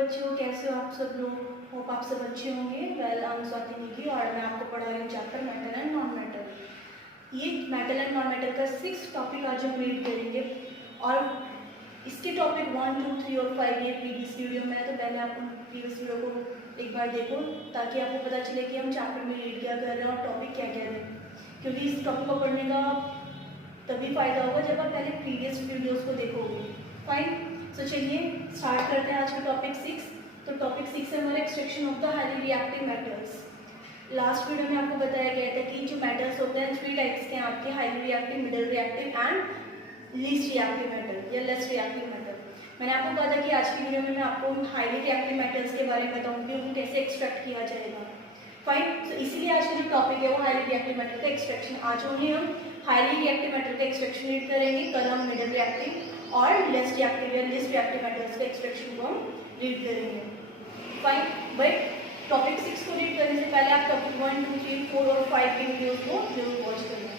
बच्चों, कैसे हो आप सब लोग? होप आप सब अच्छे होंगे। वेल, आई एम स्वाति निधि और मैं आपको पढ़ा रही हूँ chapter metal and non metal. ये मेटल एंड नॉन मेटल का 6 टॉपिक आज हम रीड करेंगे और इसके टॉपिक 1, 2, 3 और 5 ये प्रीवियस वीडियो में है, तो पहले आप प्रीवियस वीडियो को एक बार देखो ताकि आपको पता चले कि हम चैप्टर में रीड क्या कर रहे हैं और टॉपिक क्या कह रहे हैं, क्योंकि इस टॉपिक को पढ़ने का तभी फायदा होगा जब आप पहले प्रीवियस वीडियोस को देखोगे। फाइन, तो चलिए स्टार्ट करते हैं आज का टॉपिक 6। तो टॉपिक 6 है हमारा extraction of the highly reactive metals. Last video में आपको बताया गया था कि जो मेटल्स होते हैं 3 टाइप्स के हैं आपके, highly reactive, middle reactive and least reactive metal या लेस रिएक्टिव मेटल। मैंने आपको कहा था कि आज की वीडियो में मैं आपको हाईली रिएक्टिव मेटल्स के बारे में बताऊंगी, उनको कैसे एक्सट्रैक्ट किया जाएगा। फाइन, तो इसीलिए आज का जो टॉपिक है वो हाईली रिएक्टिव मेटल का एक्सट्रैक्शन। आज ओनली हम हाईली रिएक्टिव मेटल का एक्सट्रैक्शन रीड करेंगे, कल हम मिडिल रिएक्टिव और लेस रिएक्टिव या लीस्ट रिएक्टिव मेटल्स के एक्सट्रैक्शन को हम रीड करेंगे। फाइन, बट टॉपिक 6 को रीड करने से पहले आप टॉपिक 1, 2, 3, 4 और 5 के वीडियोस को जरूर वॉच करना।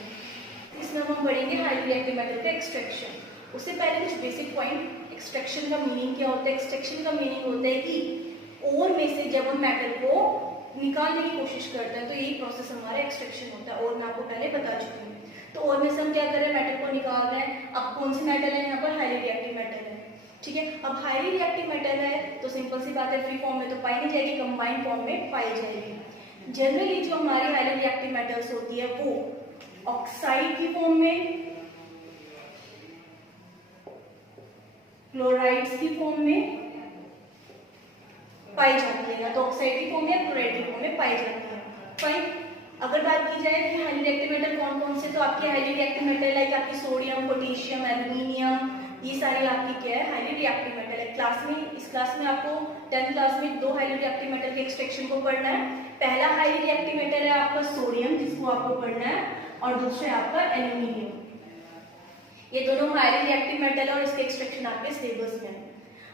इसमें हम पढ़ेंगे हाईली रिएक्टिव मेटल का एक्सट्रैक्शन। उससे पहले कुछ बेसिक पॉइंट। एक्सट्रैक्शन का मीनिंग क्या होता है? एक्सट्रैक्शन का मीनिंग होता है कि ओर में से जब हम मेटल को निकालने की कोशिश करते हैं तो यही प्रोसेस हमारा एक्सट्रैक्शन होता है, और मैं आपको पहले बता चुकी हूँ। तो और में से हम क्या कर रहे हैं? मेटल को निकाल रहे हैं। अब कौन सी मेटल है? यहाँ पर हाईली रिएक्टिव मेटल है। ठीक है, अब हाईली रिएक्टिव मेटल है तो सिंपल सी बात है, फ्री फॉर्म में तो पाई नहीं जाएगी, कंबाइंड फॉर्म में पाई जाएगी। जनरली जो हमारी हाईली रिएक्टिव मेटल्स होती है वो ऑक्साइड की फॉर्म में, क्लोराइड्स की फॉर्म में पाई जाती है, या तो ऑक्साइड की फॉर्म में या क्लोराइड की फॉर्म में पाई जाती है। फाइन, अगर बात की जाए कि हाईली रिएक्टिव मेटल कौन कौन से, तो आपके हाईली रिएक्टिव मेटल लाइक आपकी सोडियम, पोटेशियम, एल्यूमिनियम, ये सारी आपकी क्या है? हाईली रिएक्टिव मेटल है। क्लास में, इस क्लास में आपको 10th क्लास में 2 हाईली रिएक्टिव मेटल के एक्सट्रैक्शन को पढ़ना है। पहला हाईली रिएक्टिव मेटल है आपका सोडियम, जिसको आपको पढ़ना है, और दूसरा है आपका एल्यूमिनियम। ये दोनों हाईली रिएक्टिव मेटल है और इसके एक्सट्रैक्शन आपके सिलेबस में है।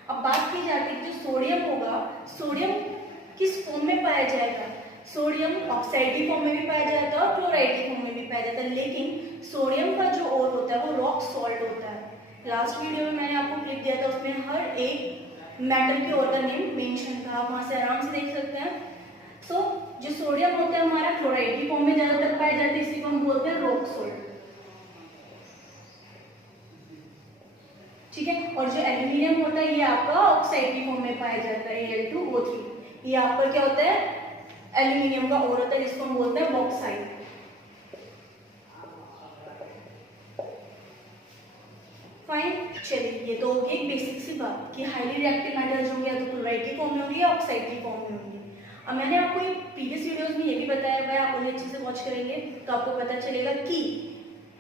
अब बात की जाती है जो सोडियम होगा, सोडियम किस फॉर्म में पाया जाएगा? सोडियम ऑक्साइड की फॉर्म में भी पाया जाता है और क्लोराइड की फॉर्म में भी पाया जाता है, लेकिन सोडियम का जो ओर होता है वो रॉक सॉल्ट होता है। लास्ट वीडियो में मैंने आपको क्लिप दिया था, उसमें हर एक मेटल के ओर का नेम मेंशन था, आप वहां से आराम से देख सकते हैं। सो जो सोडियम होता है हमारा क्लोराइड की फॉर्म में ज्यादातर पाया जाता है, इसी को हम बोलते हैं रॉक सॉल्ट। ठीक है, और जो एल्यूमिनियम होता है ये आपका ऑक्साइड की फॉर्म में पाया जाता है, Al2O3। ये आपका क्या होता है? एल्यूमिनियम का ओर होता है, जिसको हम बोलते हैं बॉक्साइट। फाइन, चलिए ये तो होगी एक बेसिक सी बात कि हाईली रिएक्टिव मेटल्स होंगे या तो क्लोराइड की फॉर्म में होंगे या ऑक्साइड की फॉर्म में होंगे। अब मैंने आपको एक प्रीवियस वीडियोस में ये भी बताया हुआ है, आप उन्हें अच्छे से वॉच करेंगे तो आपको पता चलेगा कि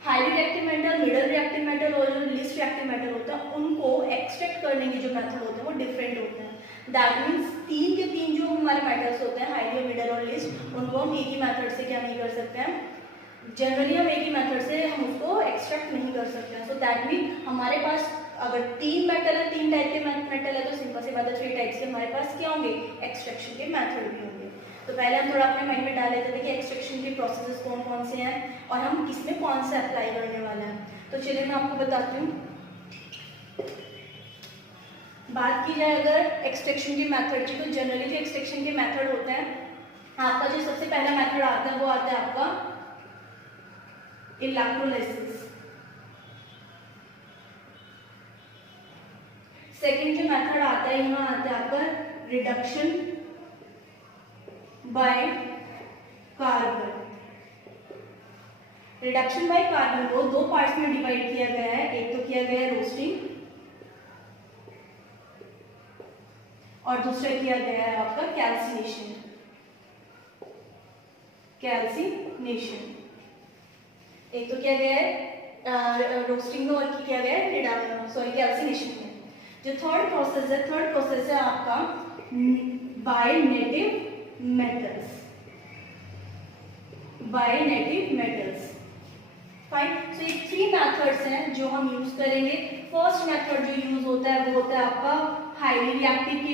highly reactive metal, middle reactive metal और जो लीस्ट रिएक्टिव मेटल होता है उनको एक्सट्रैक्ट करने के जो मेथड होते हैं वो डिफरेंट होते हैं। दैट मीन्स 3 के 3 जो हमारे मेटल्स होते हैं, हाईली, मिडिल और लीस्ट, उनको हम एक ही मेथड से क्या नहीं कर सकते हैं, जनरली हम एक ही मेथड से हम उसको एक्सट्रैक्ट नहीं कर सकते हैं। सो दैट मीन हमारे पास अगर 3 मेटल है, 3 टाइप के मेटल है, तो सिंपल सी बात है 3 टाइप्स के हमारे पास क्या होंगे? एक्सट्रैक्शन के मेथड भी होंगे। तो पहले हम थोड़ा अपने माइंड में डाल लेते थे कि एक्सट्रैक्शन के प्रोसेसेस कौन कौन से हैं और हम किसमें कौन सा अप्लाई करने वाला है। तो चलिए मैं आपको बताती हूँ। बात की जाए अगर एक्सट्रैक्शन के मेथड की, तो जनरली जो एक्सट्रैक्शन के मेथड होते हैं, आपका जो सबसे पहला मेथड आता है वो आता है आपका इलेक्ट्रोलाइसिस। सेकेंड जो मेथड आता है, यहाँ आता है आपका reduction by carbon. Reduction by carbon को 2 पार्ट्स में डिवाइड किया गया है। एक तो किया गया है रोस्टिंग और दूसरा किया गया है आपका कैल्सिनेशन। कैल्सिनेशन एक तो किया गया है रोस्टिंग में और किया गया है कैल्सिनेशन में। जो थर्ड प्रोसेस है आपका बाय नेटिव मेटल्स। फाइन, तो ये 3 मेथड्स हैं जो हम यूज करेंगे। फर्स्ट मेथड जो यूज होता है वो होता है आपका हाईली रिएक्टिव के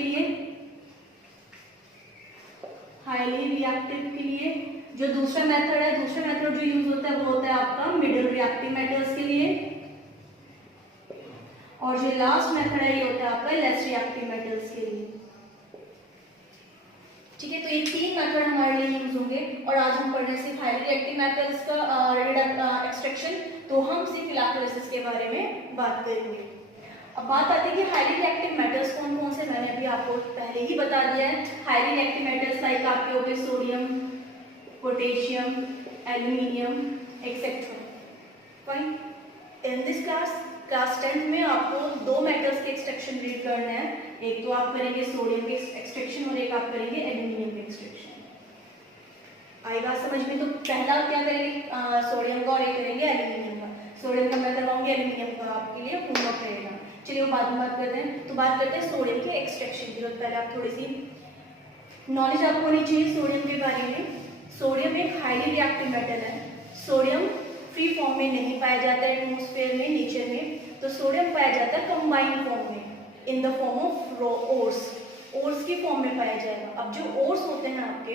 लिए। जो दूसरा मेथड जो यूज होता है वो होता है आपका मिडिल रिएक्टिव मेटल्स के लिए, और जो लास्ट मेथड है ये होता है आपका लेस रिएक्टिव मेटल्स के लिए। ठीक है, तो ये 3 मेथड हमारे लिए यूज होंगे। और आज हम पढ़ रहे हैं सिर्फ हाईली रिएक्टिव मेटल्स का एक्सट्रैक्शन, तो हम सिर्फ इलेक्ट्रोलिसिस के बारे में बात करेंगे। अब बात आती है कि हाईली रिएक्टिव मेटल्स कौन कौन से, मैंने अभी आपको पहले ही बता दिया है। हाईली रिएक्टिव मेटल्स लाइक आपके हो गए sodium, potassium, aluminium etcetera. Fine, in this class 10 में आपको 2 मेटल्स के एक्सट्रैक्शन रीड करना है। एक तो आप करेंगे सोडियम के एक्सट्रैक्शन और एक आप करेंगे एल्यूमिनियम के एक्सट्रैक्शन। आई बात समझ में? तो पहला क्या करेंगे सोडियम का और एक करेंगे एल्यूमिनियम का। सोडियम का मैं करवाऊंगी, एल्यूमिनियम का आपके लिए होमवर्क रहेगा। चलिए वो बाद में बात करते हैं। तो बात करते हैं सोडियम के एक्सट्रैक्शन की। तो पहले आप थोड़ी सी नॉलेज आपको होनी चाहिए सोडियम के बारे में। सोडियम एक हाईली रिएक्टिव मेटल है। सोडियम फ्री फॉर्म में नहीं पाया जाता है एटमॉस्फेयर में, नेचर में। तो सोडियम पाया जाता है कंबाइंड फॉर्म में, in the form of ores की फॉर्म में पाया जाएगा। अब जो ओर्स होते हैं आपके,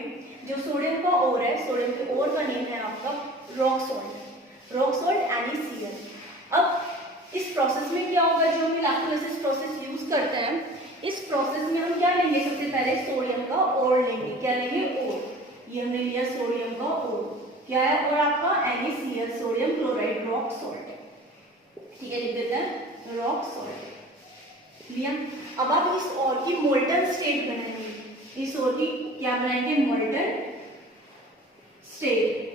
जो सोडियम का ओर है, सोडियम के ओर का नेम है आपका रॉक सॉल्ट NaCl। अब इस प्रोसेस में क्या होगा, जो हम इलेक्ट्रोलिसिस प्रोसेस यूज करते हैं, इस प्रोसेस में हम क्या लेंगे, सबसे पहले सोडियम का ओर लेंगे। क्या लेंगे? ओर। ये हमने लिया सोडियम का ओर। क्या है और आपका NaCl, sodium chloride rock salt. ठीक है, लिख देते हैं रॉक सॉल्ट लिया। अब आप इस ओर की मोल्टन स्टेट बनाएंगे। इस ओर की क्या बनाएंगे? Molten state.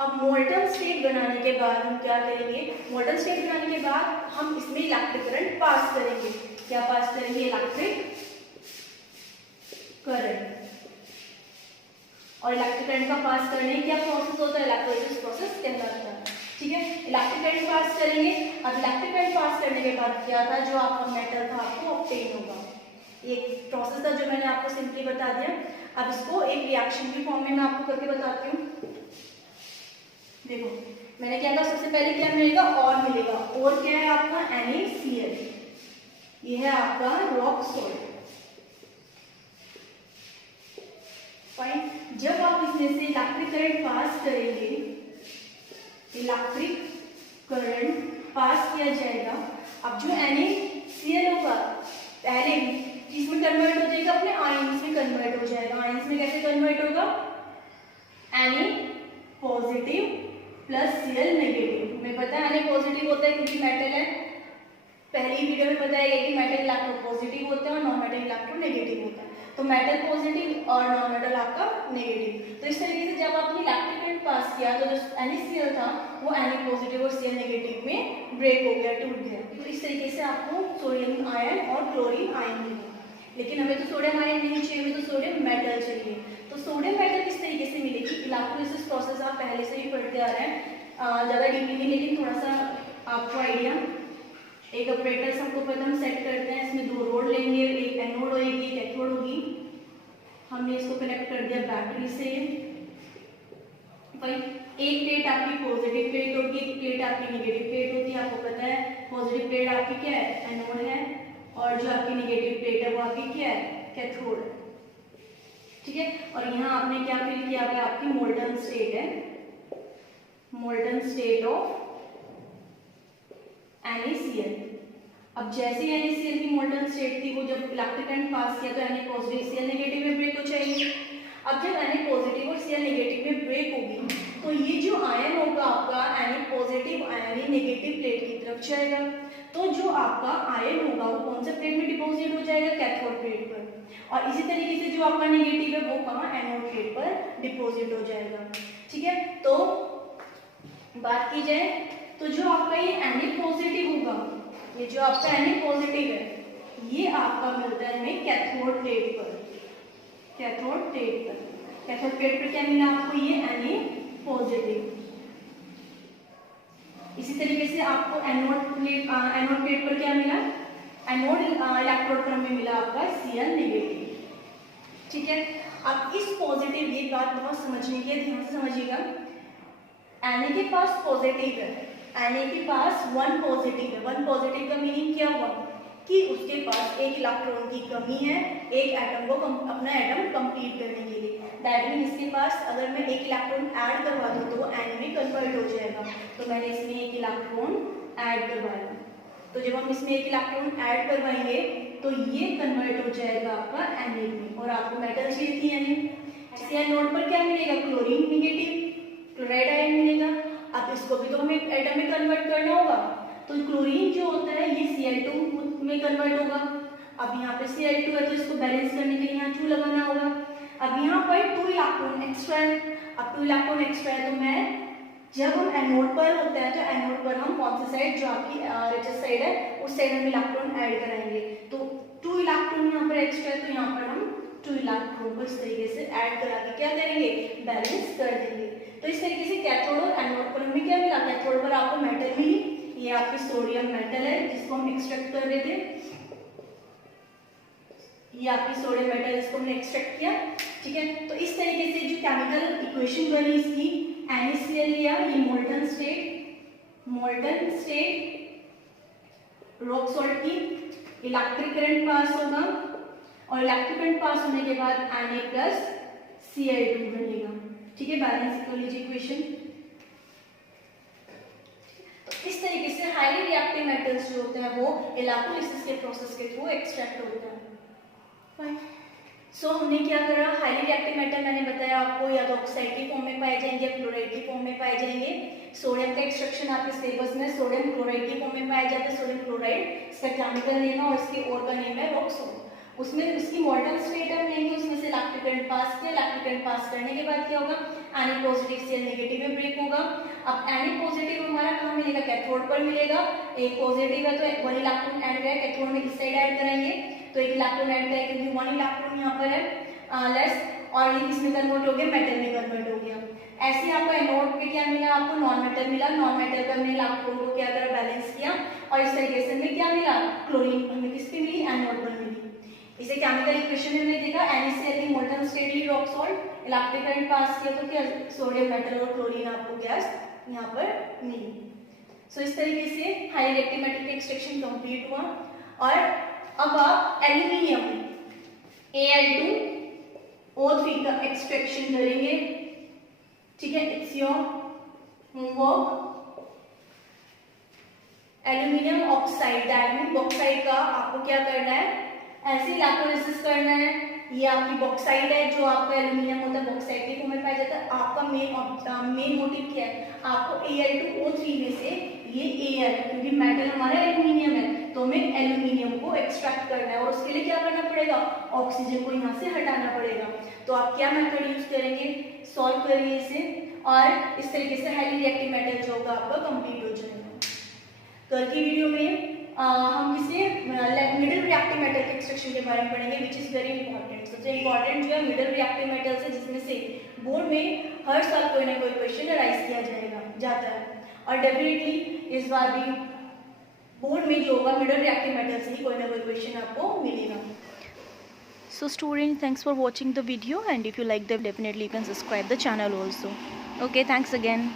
अब मोल्टन स्टेट बनाने के बाद हम क्या करेंगे? मोल्टन स्टेट बनाने के बाद हम इसमें इलेक्ट्रिक करंट पास करेंगे। क्या पास करेंगे? Electric current. और इलेक्ट्रिक करंट का पास करने क्या प्रोसेस होता है? इलेक्ट्रोलिसिस प्रोसेस कहलाता है। ठीक है, इलेक्ट्रिक करंट पास करेंगे। अब इलेक्ट्रिक करंट पास करने के बाद क्या था, जो आपका मेटल था आपको ऑब्टेन होगा। एक प्रोसेस था जो मैंने आपको सिंपली बता दिया। अब इसको एक रिएक्शन की फॉर्म में मैं आपको करके बताती हूँ। देखो मैंने क्या कहा, सबसे पहले क्या मिलेगा? और मिलेगा। और क्या है आपका? NaCl। ये है आपका रॉक सॉल्ट। फाइन, जब आप इसमें से इलेक्ट्रिक करंट पास करेंगे, इलेक्ट्रिक करंट पास किया जाएगा। अब जो NaCl होगा पहले इसमें कन्वर्ट हो जाएगा, अपने आयंस में कन्वर्ट हो जाएगा। आयंस में कैसे कन्वर्ट होगा? Na positive plus Cl negative. हमें पता है Na पॉजिटिव होता है क्योंकि मेटल है। पहली वीडियो में बताया गया कि मेटल इलेक्ट्रोपॉजिटिव होता है और नॉन मेटल इलेक्ट्रोनेगेटिव होता है। तो मेटल पॉजिटिव और नॉन मेटल आपका नेगेटिव। तो इस तरीके से जब आपने इलेक्ट्रिक करंट पास किया तो जो NaCl था वो Na पॉजिटिव और Cl नेगेटिव में ब्रेक हो गया, टूट गया। तो इस तरीके से आपको सोडियम आयन और क्लोरीन आयन मिला। लेकिन हमें तो सोडियम आयन नहीं चाहिए, हमें तो सोडियम मेटल चाहिए। तो सोडियम मेटल किस तरीके से मिलेगी? इलेक्ट्रोलिसिस प्रोसेस आप पहले से ही पढ़ते आ रहे हैं, ज़्यादा डीपली नहीं, लेकिन थोड़ा सा आपको आइडिया। एक ऑपरेटर सबको पता, हम सेट करते हैं। इसमें 2 रोड लेंगे, एक एनोड होगी, एक कैथोड होगी। हमने इसको कनेक्ट कर दिया बैटरी से। भाई एक प्लेट आपकी पॉजिटिव प्लेट होगी, एक प्लेट आपकी नेगेटिव प्लेट होती है। आपको पता है पॉजिटिव प्लेट आपकी क्या है? एनोड है, और जो आपकी नेगेटिव प्लेट है वो आपकी क्या है? कैथोड। ठीक है, और यहाँ आपने क्या फिल किया है? आपकी मोल्टन स्टेट है, मोल्टन स्टेट ऑफ NaCl। अब जैसे NaCl की मोल्टन स्टेट थी, वो जब इलेक्ट्रिक करंट पास किया तो Na पॉजिटिव Cl नेगेटिव में ब्रेक हो जाएगी। अब जब Na पॉजिटिव और Cl नेगेटिव में ब्रेक होगी तो ये जो आयन होगा आपका Na पॉजिटिव आयन ही नेगेटिव प्लेट की तरफ जाएगा। तो जो आपका आयन होगा वो कौन से प्लेट में डिपॉजिट हो जाएगा? कैथोड प्लेट पर। और इसी तरीके से जो आपका नेगेटिव है वो कहाँ? एनोड प्लेट पर डिपॉजिट हो जाएगा। ठीक है, तो बात की जाए तो जो आपका ये Na पॉजिटिव होगा, ये जो आपका Na पॉजिटिव है, ये आपका मिलता है हमें कैथोड प्लेट पर। कैथोड प्लेट पर, कैथोड प्लेट पर क्या मिला आपको? ये Na पॉजिटिव। इसी तरीके से आपको एनोड प्लेट पर क्या मिला? एनोड इलेक्ट्रोड पर हमें मिला आपका Cl नेगेटिव। ठीक है, अब इस पॉजिटिव, ये बात बहुत समझने की है, ध्यान से समझिएगा। Na के पास पॉजिटिव है, Na के पास 1 पॉजिटिव है। 1 पॉजिटिव का मीनिंग क्या हुआ? कि उसके पास एक इलेक्ट्रॉन की कमी है, एक एटम को अपना एटम कंप्लीट करने के लिए। दैट मीन इसके पास अगर मैं एक इलेक्ट्रॉन ऐड करवा दूँ तो वो Na में कन्वर्ट हो जाएगा। तो मैंने इसमें एक इलेक्ट्रॉन ऐड करवाया। तो जब हम इसमें एक इलेक्ट्रॉन ऐड करवाएंगे तो ये कन्वर्ट हो जाएगा आपका एनिल में, और आपको मेटल चाहिए थी एनिल। इसी नोड पर क्या मिलेगा, क्लोरीन निगेटिव, क्लोराइड आयन मिलेगा। अब इसको भी तो हमें एटम में कन्वर्ट करना होगा, तो क्लोरीन जो होता है ये Cl2 में कन्वर्ट होगा। अब यहाँ पे Cl2 है तो इसको बैलेंस करने के लिए यहाँ 2 लगाना होगा। अब यहाँ पर 2 इलेक्ट्रॉन एक्स्ट्रा है, अब 2 इलेक्ट्रॉन एक्स्ट्रा है तो मैं, जब हम एनोड पर होते हैं तो एनोड पर हम कौन सी साइड, जो आपकी रिचेस्ट साइड है उस साइड हम इलेक्ट्रॉन ऐड कराएंगे। तो 2 इलेक्ट्रॉन यहाँ पर एक्स्ट्रा है तो यहाँ पर हम 2 इलेक्ट्रॉन को इस तरीके से ऐड करा के क्या करेंगे, बैलेंस कर देंगे। तो इस तरीके से कैथोड और एनोड पर हमें क्या मिला, कैथोड पर आपको मेटल मिली, ये आपकी सोडियम मेटल है जिसको हम एक्सट्रैक्ट कर रहे थे, ये आपकी सोडियम मेटल इसको हमने एक्सट्रैक्ट किया, ठीक है। तो इस तरीके से जो केमिकल इक्वेशन बनी इसकी, NaCl लिया, ये मोल्टन स्टेट रॉक सॉल्ट की, इलेक्ट्रिक करंट पास होगा और इलेक्ट्रिक करंट पास होने के बाद Na+Cl2 बनेगा, ठीक है। बैलेंस कर लीजिए इक्वेशन। तो इस तरीके से हाईली रिएक्टिव मेटल्स जो होते हैं वो इलेक्ट्रोलिसिस के प्रोसेस के थ्रू एक्सट्रैक्ट होते हैं। हमने क्या करा, हाईली रिएक्टिव मेटल मैंने बताया आपको या तो ऑक्साइड की फॉर्म में पाए जाएंगे या क्लोराइड की फॉर्म में पाए जाएंगे। सोडियम का एक्सट्रैक्शन आपके सिलेबस में सोडियम क्लोराइड की फॉर्म में पाया जाता है। सोडियम क्लोराइड इसका केमिकल नेम है और इसकी और का नेम है रॉक सॉल्ट। उसमें उसकी मॉडल स्टेट हम लेंगे, उसमें से इलेक्ट्रिक करंट पास किया, इलेक्ट्रिक करंट पास करने के बाद क्या होगा, Na पॉजिटिव Cl नेगेटिव में ब्रेक होगा। अब Na पॉजिटिव हमारा कहाँ मिलेगा, कैथोड पर मिलेगा। एक पॉजिटिव है तो 1 इलेक्ट्रॉन ऐड करें, कैथोड में इस साइड ऐड कराएंगे तो 1 इलेक्ट्रॉन ऐड करें क्योंकि 1 इलेक्ट्रॉन यहाँ पर है लेस, और ये किसमें कन्वर्ट हो गया, मेटल में कन्वर्ट हो गया। ऐसे आपको एनोड पे क्या मिला, आपको नॉन मेटल मिला, नॉन मेटल पर हमने इलेक्ट्रॉन को क्या करा, बैलेंस किया, और इस तरीके से हमें क्या मिला, क्लोरीन हमें किस पे मिली, एनोड पर मिली। इसे केमिकल इक्वेशन में हमने देखा, NaCl molten stately rock salt, electric current pass किया तो क्या सोडियम मेटल और क्लोरीन आपको गैस यहाँ पर मिली। सो इस तरीके से हाई रिएक्टिव मेटल का एक्सट्रैक्शन कंप्लीट हुआ। और अब आप एल्यूमिनियम Al2O3 का एक्सट्रैक्शन करेंगे, ठीक है। It's your homework. Aluminium oxide, diamond oxide का आपको क्या करना है, ऐसे इलेक्ट्रोलिसिस करना है। ये आपकी बॉक्साइड है, जो आपका एल्यूमिनियम होता है बॉक्साइड के फॉर्म में पाया जाता है। आपका मेन मोटिव क्या है, आपको Al2O3 में से ये Al, क्योंकि मेटल हमारा एल्यूमिनियम है तो हमें एल्यूमिनियम को एक्सट्रैक्ट करना है, और उसके लिए क्या करना पड़ेगा, ऑक्सीजन को यहाँ से हटाना पड़ेगा। तो आप क्या मेथड यूज करेंगे, सॉल्व करिए इसे, और इस तरीके से हाईली रिएक्टिव मेटल जो होगा आपका कंप्लीट हो जाएगा। कल की वीडियो में हम किसी मिडिल रिएक्टिव मेटल के एक्सट्रैक्शन के बारे में पढ़ेंगे, विच इज वेरी इंपॉर्टेंट। सबसे इंपॉर्टेंट जो है मिडिल रिएक्टिव मेटल्स है, जिसमें से बोर्ड में हर साल कोई ना कोई क्वेश्चन राइज किया जाता है, और डेफिनेटली इस बार भी बोर्ड में जो होगा मिडिल रिएक्टिव मेटल से ही कोई ना कोई क्वेश्चन आपको मिलेगा। So student, thanks for watching the video, and if you like them, definitely you can subscribe the channel also. Okay, thanks again.